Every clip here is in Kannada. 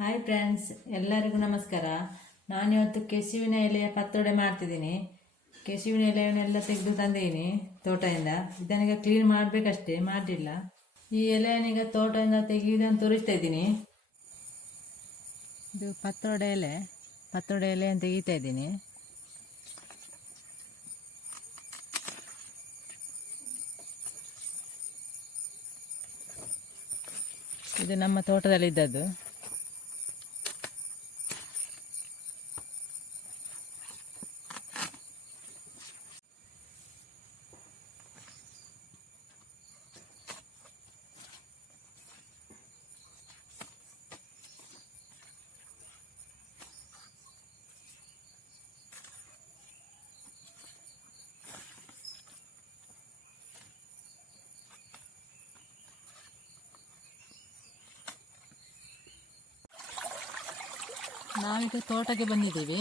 ಹಾಯ್ ಫ್ರೆಂಡ್ಸ್, ಎಲ್ಲರಿಗೂ ನಮಸ್ಕಾರ. ನಾನಿವತ್ತು ಕೆಸುವಿನ ಎಲೆಯ ಪತ್ರೊಡೆ ಮಾಡ್ತಿದ್ದೀನಿ. ಕೆಸುವಿನ ಎಲೆಯನ್ನೆಲ್ಲ ತೆಗೆದು ತಂದಿದ್ದೀನಿ ತೋಟದಿಂದ. ಇದನ್ನೀಗ ಕ್ಲೀನ್ ಮಾಡಬೇಕಷ್ಟೇ, ಮಾಡಿಲ್ಲ. ಈ ಎಲೆಯನ್ನೀಗ ತೋಟದಿಂದ ತೆಗೆಯುವುದನ್ನು ತೋರಿಸ್ತಾ ಇದ್ದೀನಿ. ಇದು ಪತ್ರೊಡೆ ಎಲೆಯನ್ನು ತೆಗಿತಾ ಇದ್ದೀನಿ. ಇದು ನಮ್ಮ ತೋಟದಲ್ಲಿದ್ದದ್ದು. ನಾವೀಗ ತೋಟಕ್ಕೆ ಬಂದಿದ್ದೀವಿ.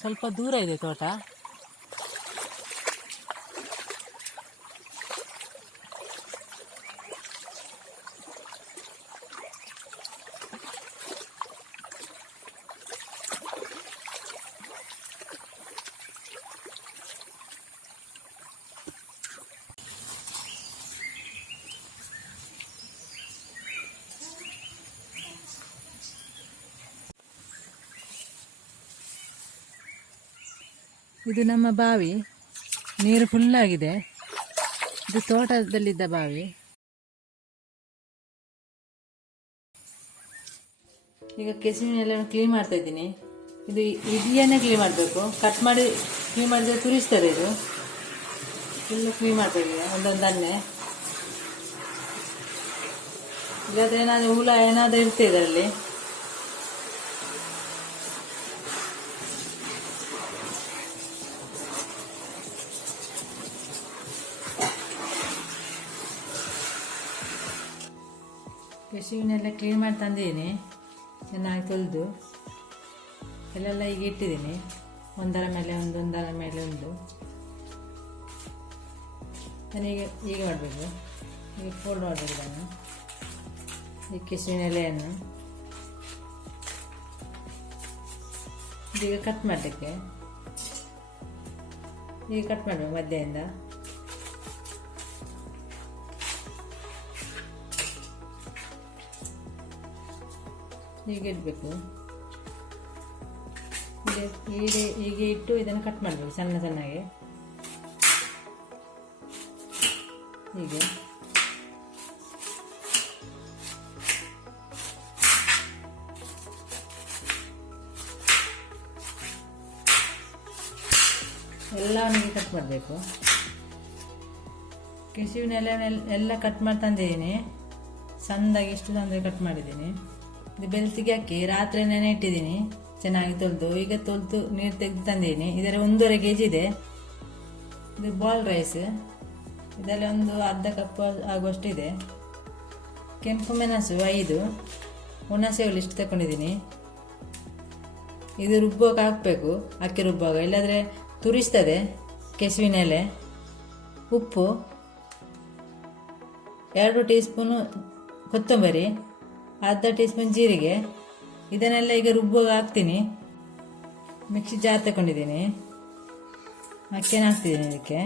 ಸ್ವಲ್ಪ ದೂರ ಇದೆ ತೋಟ. ಇದು ನಮ್ಮ ಬಾವಿ, ನೀರು ಫುಲ್ಲಾಗಿದೆ. ಇದು ತೋಟದಲ್ಲಿದ್ದ ಬಾವಿ. ಈಗ ಕೆಸುವಿನೆಲ್ಲ ಕ್ಲೀನ್ ಮಾಡ್ತಾ ಇದ್ದೀನಿ. ಇದು ಇಡಿಯನ್ನೇ ಕ್ಲೀನ್ ಮಾಡಬೇಕು, ಕಟ್ ಮಾಡಿ ಕ್ಲೀನ್ ಮಾಡಿದ್ರೆ ತುರಿಸ್ತದೆ. ಇದು ಫುಲ್ ಕ್ಲೀನ್ ಮಾಡ್ತಾ ಇದ್ದೀನಿ ಒಂದೊಂದನ್ನೇ. ಇಲ್ಲಾದ್ರೆ ಏನಾದರೂ ಹುಳ ಏನಾದರೂ ಇರ್ತದೆ ಇದರಲ್ಲಿ. ಕೆಸುವಿನೆಲ್ಲ ಕ್ಲೀನ್ ಮಾಡಿ ತಂದಿದ್ದೀನಿ. ಚೆನ್ನಾಗಿ ತೊಳೆದು ಎಲ್ಲೆಲ್ಲ ಈಗ ಇಟ್ಟಿದ್ದೀನಿ, ಒಂದರ ಮೇಲೆ ಒಂದು. ನಾನೀಗ ಮಾಡಬೇಕು, ಈಗ ಫೋಲ್ಡ್ ಮಾಡಬೇಕು ಇದನ್ನು. ಈ ಕೆಸುವಿನ ಎಲೆಯನ್ನು ಈಗ ಕಟ್ ಮಾಡಲಿಕ್ಕೆ, ಈಗ ಕಟ್ ಮಾಡಬೇಕು ಮಧ್ಯದಿಂದ. ಹೀಗೆ ಇಡಬೇಕು. ಹೀಗೆ ಇಟ್ಟು ಇದನ್ನು ಕಟ್ ಮಾಡಬೇಕು ಸಣ್ಣಗೆ. ಹೀಗೆ ಎಲ್ಲವನ್ನಿಗೆ ಕಟ್ ಮಾಡಬೇಕು. ಕೆಸುವಿನೆಲ್ಲ ಕಟ್ ಮಾಡಿ ತಂದಿದ್ದೀನಿ. ಸಣ್ಣದಾಗಿ ಇಷ್ಟು ಸಣ್ಣದಾಗಿ ಕಟ್ ಮಾಡಿದ್ದೀನಿ. ಇದು ಬೆಲ್ತಿಗೆ ಹಾಕಿ ರಾತ್ರಿ ನೆನೆ ಇಟ್ಟಿದ್ದೀನಿ, ಚೆನ್ನಾಗಿ ತೊಳೆದು. ಈಗ ತೊಳೆದು ನೀರು ತೆಗೆದು ತಂದಿದ್ದೀನಿ. ಇದರ 1.5 kg ಇದೆ. ಇದು ಬಾಲ್ ರೈಸ್, ಇದರಲ್ಲಿ ಒಂದು ಅರ್ಧ ಕಪ್ ಆಗುವಷ್ಟಿದೆ. ಕೆಂಪು ಮೆಣಸು 5, ಹುಣಸೆ ಹುಳಿ ಇಷ್ಟು ತಗೊಂಡಿದ್ದೀನಿ. ಇದು ರುಬ್ಬೋಕೆ ಹಾಕಬೇಕು, ಅಕ್ಕಿ ರುಬ್ಬುವಾಗ, ಇಲ್ಲಾಂದರೆ ತುರಿಸ್ತದೆ ಕೆಸುವಿನ ಎಲೆ. ಉಪ್ಪು 2 ಟೀ ಸ್ಪೂನು ಕೊತ್ತಂಬರಿ, ಅರ್ಧ ಟೀ ಸ್ಪೂನ್ ಜೀರಿಗೆ. ಇದನ್ನೆಲ್ಲ ಈಗ ರುಬ್ಬುವಾಗ ಹಾಕ್ತೀನಿ. ಮಿಕ್ಸಿ ಜಾರ್ ತಗೊಂಡಿದ್ದೀನಿ, ಅಕ್ಕಿನ ಹಾಕ್ತಿದ್ದೀನಿ ಇದಕ್ಕೆ.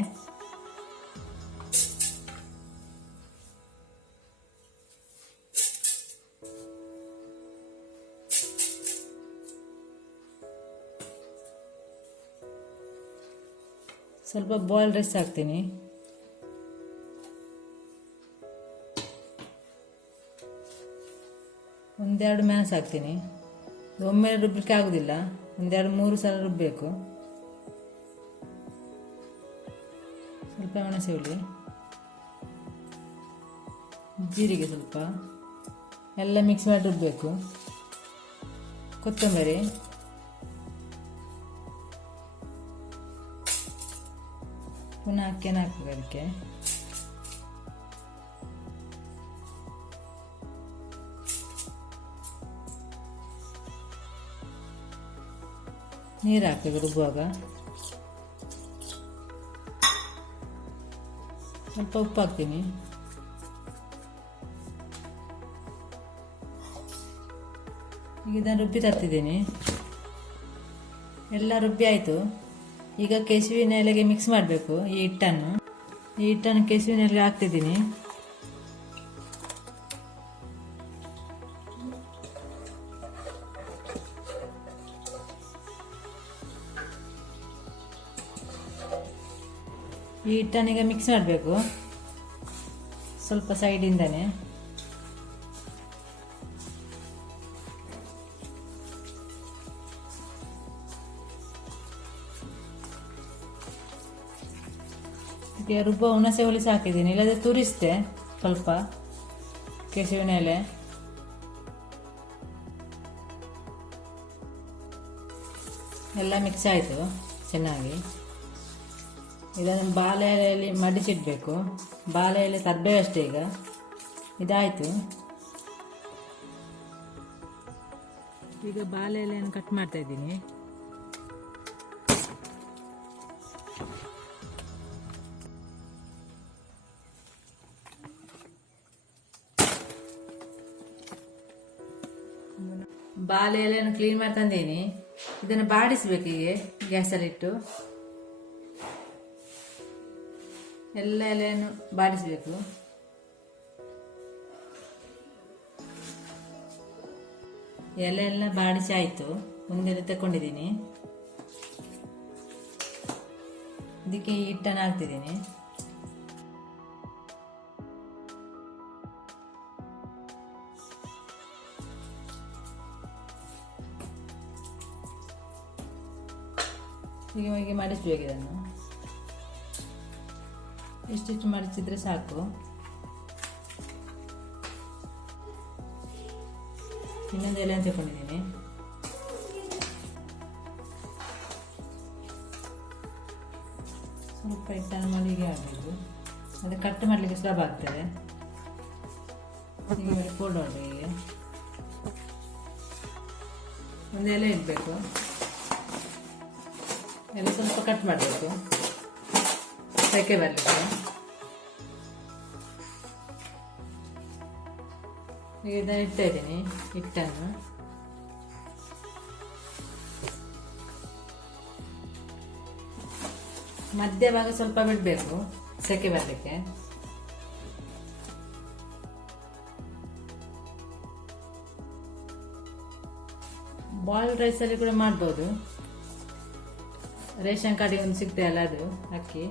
ಸ್ವಲ್ಪ ಬಾಯ್ಲ್ ರೈಸ್ ಹಾಕ್ತೀನಿ. ಒಂದೆರಡು ಮೆಣಸು ಹಾಕ್ತೀನಿ. ಒಮ್ಮೆ ರುಬ್ಬಲಿಕ್ಕೆ ಆಗೋದಿಲ್ಲ, 2-3 ಸಲ ರುಬ್ಬಬೇಕು. ಸ್ವಲ್ಪ ಮೆಣಸು ಹುಳಿ, ಜೀರಿಗೆ ಸ್ವಲ್ಪ, ಎಲ್ಲ ಮಿಕ್ಸ್ ಮಾಡಿ ರುಬ್ಬಬೇಕು. ಕೊತ್ತಂಬರಿ, ಪುನಃ ಅಕ್ಕಿನ ಹಾಕಬೇಕು ಅದಕ್ಕೆ. ನೀರು ಹಾಕಬೇಕು ರುಬ್ಬುವಾಗ. ಸ್ವಲ್ಪ ಉಪ್ಪು ಹಾಕ್ತೀನಿ. ಈಗ ಇದನ್ನು ರುಬ್ಬಿ ತರ್ತಿದ್ದೀನಿ. ಎಲ್ಲ ರುಬ್ಬಿ ಆಯಿತು. ಈಗ ಕೆಸುವಿನ ಎಲೆಗೆ ಮಿಕ್ಸ್ ಮಾಡಬೇಕು ಈ ಹಿಟ್ಟನ್ನು ಕೆಸುವಿನ ಎಲೆಗೆ ಹಾಕ್ತಿದ್ದೀನಿ. ಈ ಹಿಟ್ಟನ್ನೀಗ ಮಿಕ್ಸ್ ಮಾಡಬೇಕು ಸ್ವಲ್ಪ ಸೈಡಿಂದನೇ. ರುಬ್ಬ ಹುಣಸೆ ಹುಳಿಸಿ ಹಾಕಿದ್ದೀನಿ, ಇಲ್ಲದೆ ತುರಿಸ್ತೆ ಸ್ವಲ್ಪ ಕೆಸುವಿನ ಎಲೆ. ಎಲ್ಲ ಮಿಕ್ಸ್ ಆಯಿತು ಚೆನ್ನಾಗಿ. ಇದನ್ನು ಬಾಳೆ ಎಲೆಯಲ್ಲಿ ಮಡಿಸಿಡಬೇಕು. ಬಾಳೆ ಎಲೆ ತರಬೇಕಷ್ಟೇ. ಈಗ ಇದಾಯಿತು. ಈಗ ಬಾಳೆ ಎಲೆಯನ್ನು ಕಟ್ ಮಾಡ್ತಾ ಇದ್ದೀನಿ. ಬಾಳೆ ಎಲೆಯನ್ನು ಕ್ಲೀನ್ ಮಾಡಿ ತಂದೀನಿ. ಇದನ್ನು ಬಾಡಿಸ್ಬೇಕು. ಹೀಗೆ ಗ್ಯಾಸಲ್ಲಿಟ್ಟು ಎಲ್ಲ ಎಲೆಯನ್ನು ಬಾಡಿಸಬೇಕು. ಎಲೆ ಎಲ್ಲ ಬಾಡಿಸಿ ಆಯಿತು. ಒಂದೆಲೆ ತಗೊಂಡಿದ್ದೀನಿ. ಇದಕ್ಕೆ ಈ ಹಿಟ್ಟನ್ನು ಹಾಕ್ತಿದ್ದೀನಿ. ಹೀಗೆ ಮಡಿಸ್ಬೇಕು. ಇದನ್ನು ಇಷ್ಟಿಷ್ಟು ಮಡಿಸಿದ್ರೆ ಸಾಕು. ಇನ್ನೊಂದು ಎಲೆ ಅಂತ ತಗೊಂಡಿದ್ದೀನಿ. ಸ್ವಲ್ಪ ಹಿಟ್ಟನ್ನು ಮಳಿಗೆ ಆಗಬೇಕು. ಅದು ಕಟ್ ಮಾಡಲಿಕ್ಕೆ ಸುಲಭ ಆಗ್ತದೆ. ಹೀಗೆ ಮಾಡಿ ಫೋಲ್ಡ್ ಮಾಡಬೇಕು. ಹೀಗೆ ಒಂದು ಎಲೆ ಇಡಬೇಕು. ಎಲೆ ಸ್ವಲ್ಪ ಕಟ್ ಮಾಡಬೇಕು ಸೆಕೆ ಬರಲಿಕ್ಕೆ. ಈಗ ಇದನ್ನು ಇಡ್ತಾ ಇದ್ದೀನಿ ಹಿಟ್ಟನ್ನು. ಮಧ್ಯ ಭಾಗ ಸ್ವಲ್ಪ ಬಿಡಬೇಕು ಸೆಕೆ ಬರಲಿಕ್ಕೆ. ಬಾಯ್ಲ್ಡ್ ರೈಸಲ್ಲಿ ಕೂಡ ಮಾಡ್ಬೋದು. ರೇಷನ್ ಕಾರ್ಡಿಗೆ ಒಂದು ಸಿಗ್ತದೆ ಅಲ್ಲ, ಅದು ಅಕ್ಕಿ.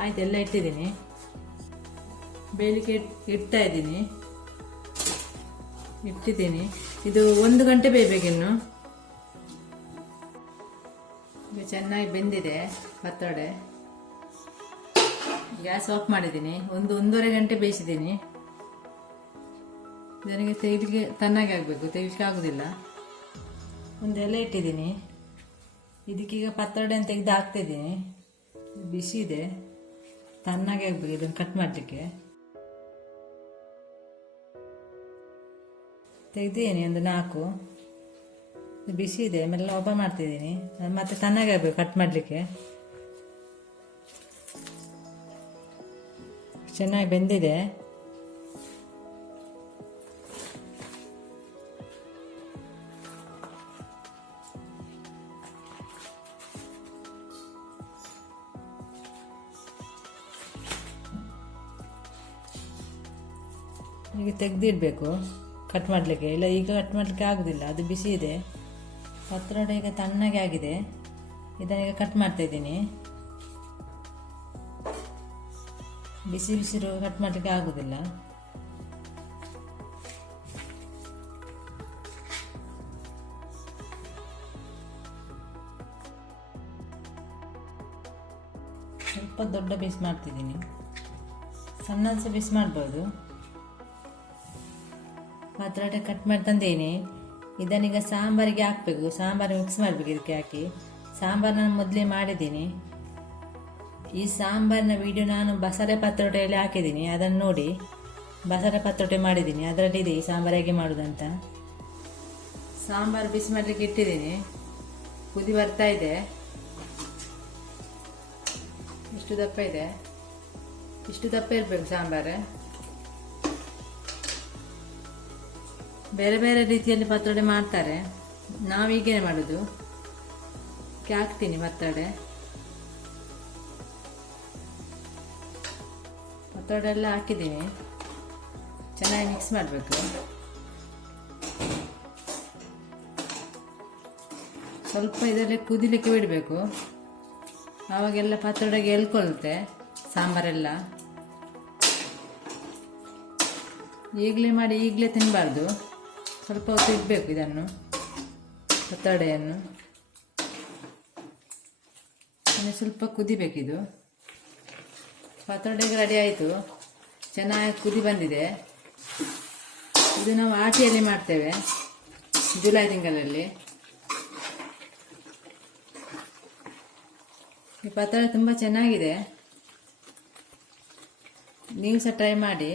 ಆಯ್ತು, ಎಲ್ಲ ಇಟ್ಟಿದ್ದೀನಿ. ಬೇಯಲಿಕ್ಕೆ ಇಡ್ತಾ ಇದ್ದೀನಿ. ಇಟ್ಟಿದ್ದೀನಿ. ಇದು 1 ಗಂಟೆ ಬೇಯಬೇಕಿನ್ನು. ಈಗ ಚೆನ್ನಾಗಿ ಬೆಂದಿದೆ ಪತ್ರೊಡೆ. ಗ್ಯಾಸ್ ಆಫ್ ಮಾಡಿದ್ದೀನಿ. 1-1.5 ಗಂಟೆ ಬೇಯಿಸಿದ್ದೀನಿ. ನನಗೆ ತೆಗಿಲಿಕ್ಕೆ ತಣ್ಣಗೆ ಆಗಬೇಕು, ತೆಗಿಲಿಕ್ಕೆ ಆಗೋದಿಲ್ಲ. ಒಂದು ಎಲೆ ಇಟ್ಟಿದ್ದೀನಿ. ಇದಕ್ಕೀಗ ಪತ್ರೊಡೆಯನ್ನು ತೆಗೆದು ಹಾಕ್ತಿದ್ದೀನಿ. ಬಿಸಿ ಇದೆ, ತಣ್ಣಗೆ ಆಗಬೇಕು ಇದನ್ನು ಕಟ್ ಮಾಡಲಿಕ್ಕೆ. ತೆಗೆದಿದ್ದೀನಿ ಒಂದು 4. ಬಿಸಿ ಇದೆ, ಮೆಲ್ಲ ಓಪನ್ ಮಾಡ್ತಿದ್ದೀನಿ. ಮತ್ತೆ ತಣ್ಣಗೆ ಆಗಬೇಕು ಕಟ್ ಮಾಡಲಿಕ್ಕೆ. ಚೆನ್ನಾಗಿ ಬೆಂದಿದೆ. ಈಗ ತೆಗೆದಿಡಬೇಕು ಕಟ್ ಮಾಡಲಿಕ್ಕೆ. ಇಲ್ಲ, ಈಗ ಕಟ್ ಮಾಡಲಿಕ್ಕೆ ಆಗೋದಿಲ್ಲ, ಅದು ಬಿಸಿ ಇದೆ. ಪತ್ರೊಡೆ ಈಗ ತಣ್ಣಗೆ ಆಗಿದೆ. ಇದನ್ನೀಗ ಕಟ್ ಮಾಡ್ತಾ ಇದ್ದೀನಿ. ಬಿಸಿ ಬಿಸಿರು ಕಟ್ ಮಾಡಲಿಕ್ಕೆ ಆಗೋದಿಲ್ಲ. ಸ್ವಲ್ಪ ದೊಡ್ಡ ಪೀಸ್ ಮಾಡ್ತಿದ್ದೀನಿ. ಸಣ್ಣ ಸಹ ಪೀಸ್ ಮಾಡ್ಬೋದು. ಪತ್ರೊಡೆ ಕಟ್ ಮಾಡಿ ತಂದೇನೆ. ಇದನ್ನೀಗ ಸಾಂಬಾರಿಗೆ ಹಾಕಬೇಕು. ಸಾಂಬಾರು ಮಿಕ್ಸ್ ಮಾಡಬೇಕು. ಇದಕ್ಕೆ ಹಾಕಿ ಸಾಂಬಾರು ನಾನು ಮೊದಲೇ ಮಾಡಿದ್ದೀನಿ. ಈ ಸಾಂಬಾರಿನ ವಿಡಿಯೋ ನಾನು ಬಸಳೆ ಪತ್ರೊಡೆಯಲ್ಲಿ ಹಾಕಿದ್ದೀನಿ, ಅದನ್ನು ನೋಡಿ. ಬಸಳೆ ಪತ್ರೊಡೆ ಮಾಡಿದ್ದೀನಿ, ಅದರಲ್ಲಿದೆ ಈ ಸಾಂಬಾರು ಹೇಗೆ ಮಾಡೋದಂತ. ಸಾಂಬಾರು ಬಿಸಿ ಮಾಡಲಿಕ್ಕೆ ಇಟ್ಟಿದ್ದೀನಿ. ಕುದಿ ಬರ್ತಾ ಇದೆ. ಇಷ್ಟು ದಪ್ಪ ಇದೆ. ಇಷ್ಟು ದಪ್ಪ ಇರಬೇಕು ಸಾಂಬಾರು. ಬೇರೆ ಬೇರೆ ರೀತಿಯಲ್ಲಿ ಪತ್ರೊಡೆ ಮಾಡ್ತಾರೆ, ನಾವೀಗೇನೆ ಮಾಡೋದು. ಹಾಕ್ತೀನಿ ಪತ್ರೊಡೆ ಎಲ್ಲ ಹಾಕಿದ್ದೀನಿ. ಚೆನ್ನಾಗಿ ಮಿಕ್ಸ್ ಮಾಡಬೇಕು. ಸ್ವಲ್ಪ ಇದರಲ್ಲಿ ಕುದಿಲಿಕ್ಕೆ ಬಿಡಬೇಕು, ಆವಾಗೆಲ್ಲ ಪತ್ರೊಡೆಗೆ ಎಳ್ಕೊಳ್ಳುತ್ತೆ ಸಾಂಬಾರೆಲ್ಲ. ಈಗಲೇ ಮಾಡಿ ಈಗಲೇ ತಿನ್ನಬಾರ್ದು, ಸ್ವಲ್ಪ ಹೊತ್ತು ಇಡಬೇಕು ಇದನ್ನು, ಪತ್ರೊಡೆಯನ್ನು. ಇನ್ನು ಸ್ವಲ್ಪ ಕುದಿಬೇಕಿದು. ಪತ್ರೊಡೆಗೆ ರೆಡಿ ಆಯಿತು, ಚೆನ್ನಾಗಿ ಕುದಿ ಬಂದಿದೆ. ಇದು ನಾವು ಆಟಿಯಲ್ಲಿ ಮಾಡ್ತೇವೆ ಜುಲೈ ತಿಂಗಳಲ್ಲಿ. ಈ ಪತ್ರೊಡೆ ತುಂಬ ಚೆನ್ನಾಗಿದೆ, ನೀವು ಸಹ ಟ್ರೈ ಮಾಡಿ.